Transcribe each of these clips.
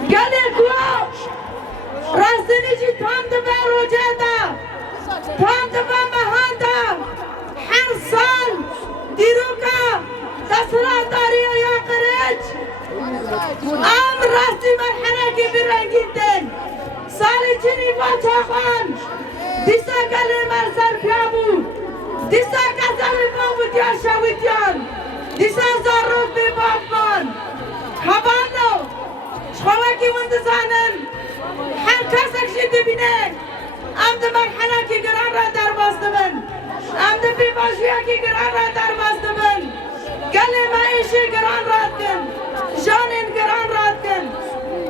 گلکو راستنی جی تام دبا روجادا تام دبا مهاندا هر سال دیروکا دسرا داری یا قرچ ام راستی مرحله کی برنگیدن سالی چنی باچاقان دیسا گلی مرسر پیابو دیسا کسالی بابو دیار شاویدیان دیسا زاروک بی بابمان خبانو شخواکی وندزانن هر کس اکشی بینه ام ده مرحله کی گران را در باستمن ام ده بی باشویا کی گران را در باستمن گلی معیشی گران راد کن جانین گران راد کن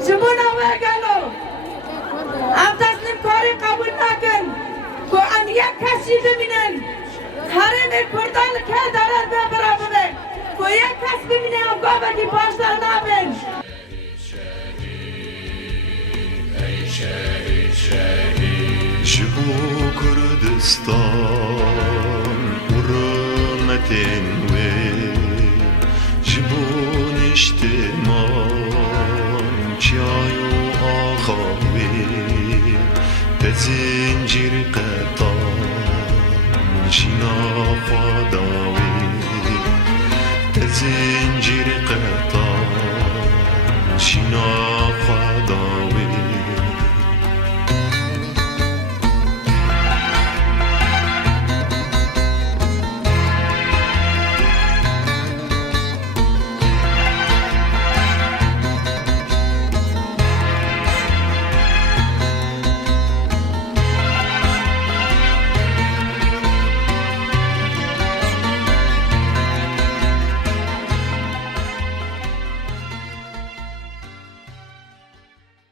جبونا و گلو ام تسلیم کاری قبول نکن که ام یک کسی ببینن حرم کردال که دارد ببرا بده که یک کس ببینه ام گابه کی پاشتر نابن جبو کردستان حرمتن و جبو نشتمان چای و آخاوی تزنجیر قطان شنا خداوی تزنجیر قطان شنا